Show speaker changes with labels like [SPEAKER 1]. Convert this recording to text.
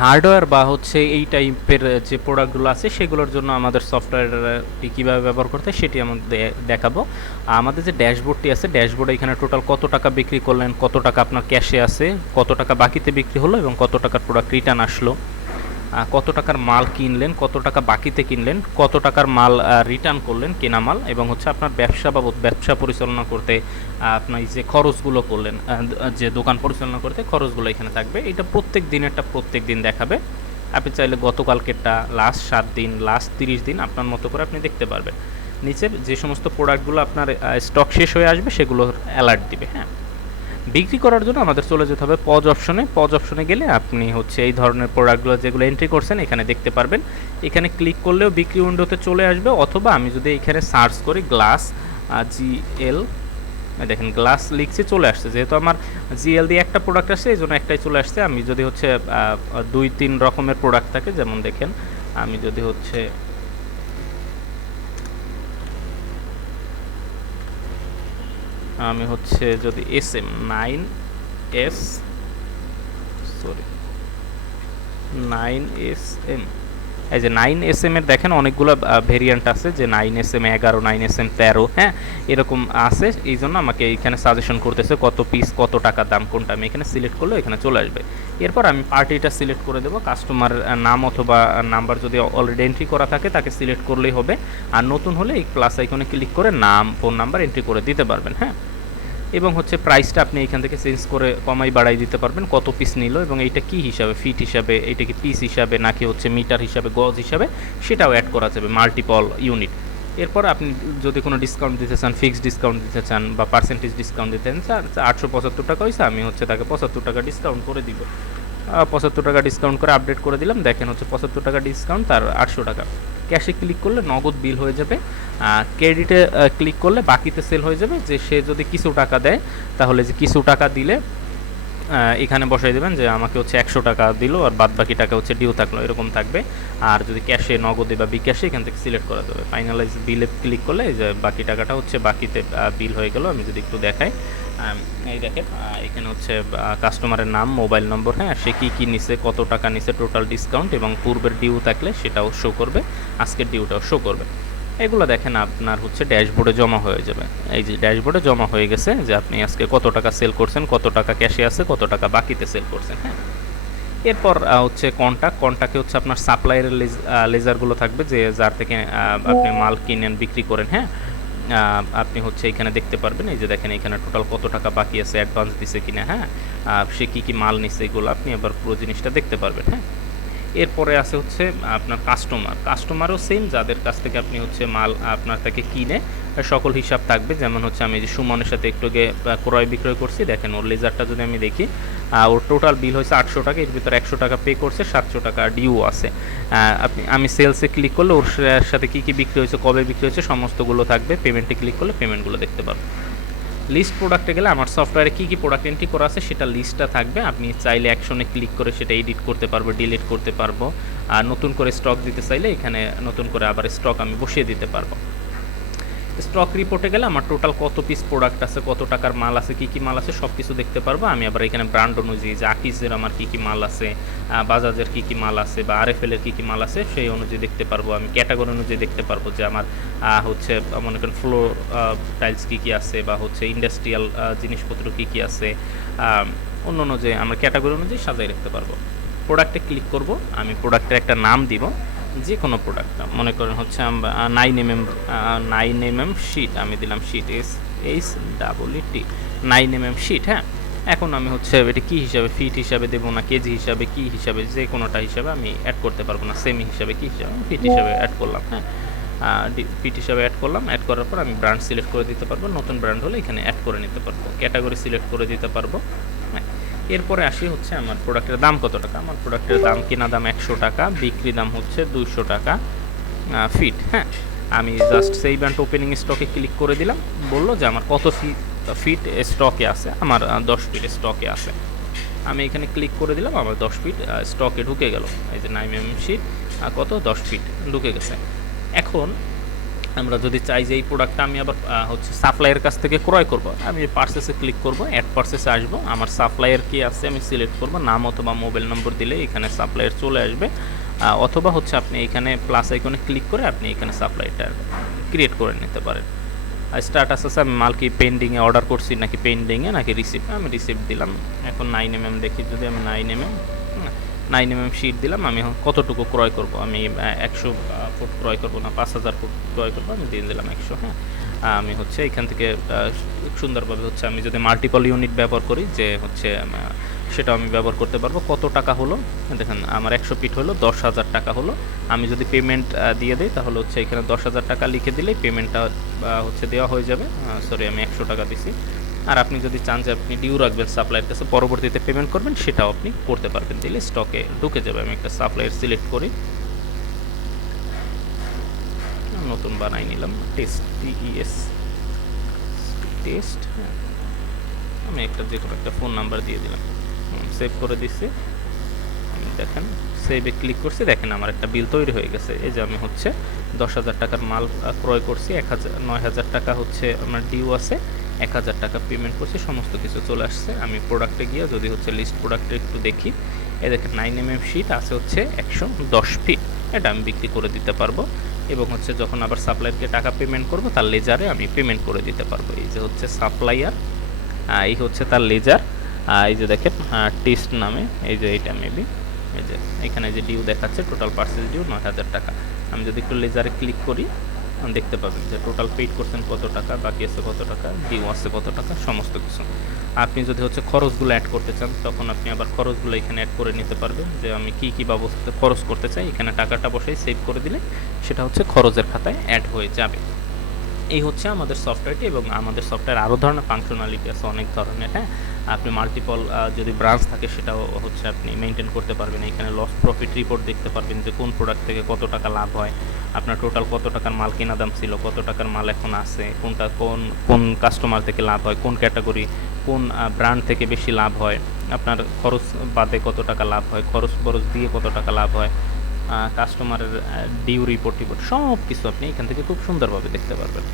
[SPEAKER 1] Hardware বা হচ্ছে এই টাইপের যে প্রোডাক্টগুলো আছে, সেগুলোর জন্য আমাদের সফটওয়্যারটি কীভাবে ব্যবহার করতে সেটি আমাদের দেখাবো। আমাদের যে ড্যাশবোর্ডটি আছে, ড্যাশবোর্ডে এখানে টোটাল কত টাকা বিক্রি করলেন, কত টাকা আপনার ক্যাশে আছে, কত টাকা বাকিতে বিক্রি হলো এবং কত টাকার প্রোডাক্ট রিটার্ন আসলো। কত টাকার মাল কিনলেন, কত টাকা বাকিতে কিনলেন, কত টাকার মাল রিটার্ন করলেন কেনা মাল এবং হচ্ছে আপনার ব্যবসা বাবদ ব্যবসা পরিচালনা করতে আপনার যে খরচগুলো করলেন যে দোকান পরিচালনা করতে খরচগুলো এখানে থাকবে। এটা প্রত্যেক দিনেরটা প্রত্যেক দিন দেখাবে। আপনি চাইলে গতকালকেরটা লাস্ট সাত দিন লাস্ট তিরিশ দিন আপনার মতো করে আপনি দেখতে পারবেন। নিচে যে সমস্ত প্রোডাক্টগুলো আপনার স্টক শেষ হয়ে আসবে সেগুলোর অ্যালার্ট দিবে হ্যাঁ? বিক্রি করার জন্য আমাদের চলে যেতে হবে পজ অপশনে পজ অপশনে গেলে আপনি হচ্ছে এই ধরনের প্রোডাক্টগুলো যেগুলো এন্ট্রি করছেন, এখানে দেখতে পারবেন। এখানে ক্লিক করলেও বিক্রি উইন্ডোতে চলে আসবে অথবা আমি যদি এখানে সার্চ করি গ্লাস জিএল দেখেন গ্লাস লিখছে, চলে আসছে। যেহেতু আমার জিএল দিয়ে একটা প্রোডাক্ট আসছে, এই জন্য একটাই চলে আসছে। আমি যদি হচ্ছে দুই, তিন রকমের প্রোডাক্ট থাকে, যেমন দেখেন, আমি যদি হচ্ছে আমি হচ্ছে যদি S M nine S sorry nine S M এই যে নাইন এস এম এর দেখেন অনেকগুলো ভেরিয়েন্ট আছে যে নাইন এস এম এগারো, নাইন এস এম তেরো হ্যাঁ? এরকম আছে এই জন্য আমাকে এইখানে সাজেশন করতেছে কত পিস কত টাকা দাম, কোনটা আমি এখানে সিলেক্ট করলে এখানে চলে আসবে। এরপর আমি পার্টিটা সিলেক্ট করে দেবো কাস্টমার নাম অথবা নাম্বার যদি অলরেডি এন্ট্রি করা থাকে তাকে সিলেক্ট করলেই হবে। আর নতুন হলে এই প্লাস আইকনে ক্লিক করে নাম ফোন নাম্বার এন্ট্রি করে দিতে পারবেন হ্যাঁ? এবং হচ্ছে প্রাইসটা আপনি এখান থেকে চেঞ্জ করে কমাই বাড়াই দিতে পারবেন। কত পিস নিল এবং এইটা কি হিসাবে? ফিট হিসাবে, এইটা কি পিস হিসাবে, নাকি হচ্ছে মিটার হিসাবে, গজ হিসাবে? সেটাও অ্যাড করা যাবে মাল্টিপল ইউনিট এরপর আপনি যদি কোনো ডিসকাউন্ট দিতে চান ফিক্সড ডিসকাউন্ট দিতে চান বা পার্সেন্টেজ ডিসকাউন্ট দিতে চান আটশো পঁচাত্তর টাকা হয়েছে আমি হচ্ছে তাকে পঁচাত্তর টাকা ডিসকাউন্ট করে দিব। পঁচাত্তর টাকা ডিসকাউন্ট করে আপডেট করে দিলাম। দেখেন হচ্ছে পঁচাত্তর টাকা ডিসকাউন্ট তার আটশো টাকা। ক্যাশে ক্লিক করলে নগদ বিল হয়ে যাবে। ক্রেডিটে ক্লিক করলে বাকিতে সেল হয়ে যাবে। যে সে যদি কিছু টাকা দেয়, তাহলে যে কিছু টাকা দিলে এখানে বসাই দেবেন যে আমাকে হচ্ছে একশো টাকা দিল আর বাদ বাকি টাকা হচ্ছে ডিউ থাকল, এরকম থাকবে। আর যদি ক্যাশে নগদে বা বিকাশে এখান থেকে সিলেক্ট করা যাবে। ফাইনালাইজ বিলে ক্লিক করলে যে বাকি টাকাটা হচ্ছে বাকিতে বিল হয়ে গেল, আমি যদি একটু দেখাই। এই দেখেন এখানে হচ্ছে কাস্টমারের নাম মোবাইল নম্বর হ্যাঁ সে কী কী নিছে, কত টাকা নিছে টোটাল ডিসকাউন্ট এবং পূর্বের ডিউ থাকলে সেটাও শো করবে, আজকের ডিউটাও শো করবে। এগুলো দেখেন, আপনার হচ্ছে ড্যাশবোর্ডে জমা হয়ে যাবে। এই যে ড্যাশবোর্ডে জমা হয়ে গেছে যে আপনি আজকে কত টাকা সেল করছেন, কত টাকা ক্যাশে আছে, কত টাকা বাকিতে সেল করছেন হ্যাঁ? এরপর হচ্ছে কন্ট্যাক্ট কন্ট্যাক্টে হচ্ছে আপনার সাপ্লাইয়ের লেজারগুলো থাকবে যে যার থেকে আপনি মাল কিনেন, বিক্রি করেন হ্যাঁ? আপনি হচ্ছে এখানে দেখতে পারবেন, এই যে দেখেন এখানে টোটাল কত টাকা বাকি আছে অ্যাডভান্স দিছে কিনা হ্যাঁ? সে কী কী মাল নিছে, এগুলো আপনি এবার পুরো জিনিসটা দেখতে পারবেন হ্যাঁ? এরপরে আছে হচ্ছে আপনার কাস্টমার কাস্টমারও সেম যাদের কাছ থেকে আপনি হচ্ছে মাল আপনার থেকে কিনে, সকল হিসাব থাকবে। যেমন হচ্ছে আমি যে সুমনের সাথে একটু আগে ক্রয় বিক্রয় করছি, দেখেন ওর লেজারটা যদি আমি দেখি ওর টোটাল বিল হয়েছে আটশো টাকা, এর ভিতরে একশো টাকা পে করছে, সাতশো টাকা ডিউ আছে। আপনি, আমি সেলসে ক্লিক করলে ওর সাথে কী কী বিক্রি হয়েছে, কবে বিক্রি হয়েছে, সমস্তগুলো থাকবে। পেমেন্টে ক্লিক করলে পেমেন্টগুলো দেখতে পারবেন লিস্ট প্রোডাক্টে গেলে আমার সফটওয়্যারে কী কী প্রোডাক্ট এন্ট্রি করা আছে সেটা লিস্টটা থাকবে। আপনি চাইলে অ্যাকশনে ক্লিক করে সেটা এডিট করতে পারব ডিলিট করতে পারব। আর নতুন করে স্টক দিতে চাইলে এখানে নতুন করে আবার স্টক আমি বসিয়ে দিতে পারব। স্টক রিপোর্টে গেলে আমার টোটাল কত পিস প্রোডাক্ট আছে, কত টাকার মাল আছে, কী কী মাল আছে সব কিছু দেখতে পারব। আমি আবার এখানে ব্র্যান্ড অনুযায়ী যে আকিজের আমার কী কী মাল আছে বাজাজের কী কী মাল আছে, বা আর আরএফএলের কী কী মাল আছে, সেই অনুযায়ী দেখতে পারব। আমি ক্যাটাগরি অনুযায়ী দেখতে পারব যে আমার হচ্ছে, মনে করেন ফ্লোর টাইলস কী কী আছে, বা হচ্ছে ইন্ডাস্ট্রিয়াল জিনিসপত্র কী কী আছে অন্য অন্য যে আমরা ক্যাটাগরি অনুযায়ী সাজাই রাখতে পারব। প্রোডাক্টে ক্লিক করব, আমি প্রোডাক্টের একটা নাম দিব। যে কোনো প্রোডাক্ট মনে করেন হচ্ছে আমরা nine M M nine M M sheet আমি দিলাম sheet S H double E T nine M M sheet হ্যাঁ? এখন আমি হচ্ছে এটা কী হিসাবে ফিট হিসাবে দেবো না কেজি হিসাবে, কী হিসাবে যে কোনোটা হিসাবে আমি অ্যাড করতে পারব না সেমি হিসাবে, কী হিসাবে ফিট হিসাবে অ্যাড করলাম হ্যাঁ? ফিট হিসাবে অ্যাড করলাম অ্যাড করার পর আমি ব্র্যান্ড সিলেক্ট করে দিতে পারব, নতুন ব্র্যান্ড হলে এখানে অ্যাড করে নিতে পারব ক্যাটাগরি সিলেক্ট করে দিতে পারব। এরপরে আসি হচ্ছে আমার প্রোডাক্টের দাম কত টাকা? আমার প্রোডাক্টের দাম, কেনা দাম একশো টাকা, বিক্রি দাম হচ্ছে দুইশো টাকা ফিট হ্যাঁ? আমি জাস্ট সেই ব্যান্ড ওপেনিং স্টকে ক্লিক করে দিলাম। বলল যে আমার কত ফিট ফিট স্টকে আছে? আমার দশ ফিট স্টকে আছে। আমি এখানে ক্লিক করে দিলাম, আমার দশ ফিট স্টকে ঢুকে গেল। এই যে নাইম এম শিট কত? দশ ফিট ঢুকে গেছে। এখন আমরা যদি চাই যে এই প্রোডাক্টটা আমি আবার হচ্ছে সাপ্লাইয়ের কাছ থেকে ক্রয় করব, আমি পার্সেসে ক্লিক করব অ্যাড পার্সেসে আসব, আমার সাপ্লাইয়ের কি আছে আমি সিলেক্ট করব, নাম অথবা মোবাইল নম্বর দিলে এখানে সাপ্লাইয়ের চলে আসবে অথবা হচ্ছে আপনি এখানে প্লাস আইকনে ক্লিক করে আপনি এখানে সাপ্লাইটা ক্রিয়েট করে নিতে পারেন। স্টার্টাস আছে, আমি মাল কি পেন্ডিংয়ে অর্ডার করছি নাকি পেন্ডিংয়ে নাকি রিসিপ্ট আমি রিসিপ্ট দিলাম। এখন নাইন এম এম দেখি, যদি আমি nine M M nine M M sheet দিলাম, আমি কতটুকু ক্রয় করব? আমি একশো ফুট ক্রয় করব না, পাঁচ হাজার ফুট ক্রয় করব, আমি দিয়ে দিলাম একশো হ্যাঁ? আমি হচ্ছে এখান থেকে সুন্দরভাবে হচ্ছে আমি যদি মাল্টিপল ইউনিট ব্যবহার করি, যে হচ্ছে সেটা আমি ব্যবহার করতে পারব। কত টাকা হলো? দেখেন, আমার একশো পিট হলো, দশ হাজার টাকা হলো। আমি যদি পেমেন্ট দিয়ে দিই, তাহলে হচ্ছে এখানে দশ হাজার টাকা লিখে দিলেই পেমেন্টটা হচ্ছে দেওয়া হয়ে যাবে। সরি আমি একশো টাকা দিছি। আর আপনি যদি চান যে আপনি ডিউ রাখবেন সাপ্লাইয়ের কাছে, পরবর্তীতে পেমেন্ট করবেন, সেটাও আপনি করতে পারবেন। দিলে স্টকে ঢুকে যাবে। আমি একটা সাপ্লাইয়ের সিলেক্ট করি। নতুন বানাই নিলাম। টেস্ট টিইএস টেস্ট আমি একটা যে কোনো একটা ফোন নাম্বার দিয়ে দিলাম। সেভ করে দিচ্ছি দেখেন সেভে ক্লিক করছি। দেখেন আমার একটা বিল তৈরি হয়ে গেছে। এই যে আমি হচ্ছে দশ হাজার টাকার মাল ক্রয় করছি। এক হাজার, নয় হাজার টাকা হচ্ছে আমার ডিউ আছে। এক হাজার টাকা পেমেন্ট করছি, সমস্ত কিছু চলে আসছে। আমি প্রোডাক্টে গিয়ে যদি হচ্ছে লিস্ট প্রোডাক্টে একটু দেখি, এই দেখেন নাইন এম এম শিট আছে হচ্ছে একশো দশ ফিট এটা আমি বিক্রি করে দিতে পারব। এবং হচ্ছে যখন আবার সাপ্লাইয়ারকে টাকা পেমেন্ট করব, তার লেজারে আমি পেমেন্ট করে দিতে পারব। এই যে হচ্ছে সাপ্লাইয়ার এই হচ্ছে তার লেজার এই যে দেখেন টেস্ট নামে, এই যে এইটা মেবি এই যে এখানে যে ডিউ দেখাচ্ছে টোটাল পার্সেস ডিউ নয় হাজার টাকা। আমি যদি একটু লেজারে ক্লিক করি দেখতে পাবেন যে টোটাল পেইড করছেন কত টাকা, বাকি আছে কত টাকা ডিউ আছে কত টাকা, সমস্ত কিছু। আপনি যদি হচ্ছে খরচগুলো অ্যাড করতে চান, তখন আপনি আবার খরচগুলো এখানে অ্যাড করে নিতে পারবেন যে আমি কী কী বাবদে খরচ করতে চাই, এখানে টাকাটা বসেই সেভ করে দিলে সেটা হচ্ছে খরচের খাতায় অ্যাড হয়ে যাবে। এই হচ্ছে আমাদের সফটওয়্যারটি এবং আমাদের সফটওয়্যার আরও ধরনের ফাংশনালিটি আছে, অনেক ধরনের হ্যাঁ? আপনি মাল্টিপল যদি ব্রাঞ্চ থাকে সেটাও হচ্ছে আপনি মেনটেন করতে পারবেন। এখানে লস প্রফিট রিপোর্ট দেখতে পারবেন যে কোন প্রোডাক্ট থেকে কত টাকা লাভ হয়। আপনার টোটাল কত টাকার মাল কেনা দাম ছিল, কত টাকার মাল এখন আছে, কোনটা কোন কোন কাস্টমার থেকে লাভ হয়, কোন ক্যাটাগরি কোন ব্র্যান্ড থেকে বেশি লাভ হয়, আপনার খরচ বাদে কত টাকা লাভ হয়, খরচ বরচ দিয়ে কত টাকা লাভ হয় কাস্টমারের ডিউ রিপোর্ট টিপোর্ট সব কিছু আপনি এখান থেকে খুব সুন্দরভাবে দেখতে পারবেন।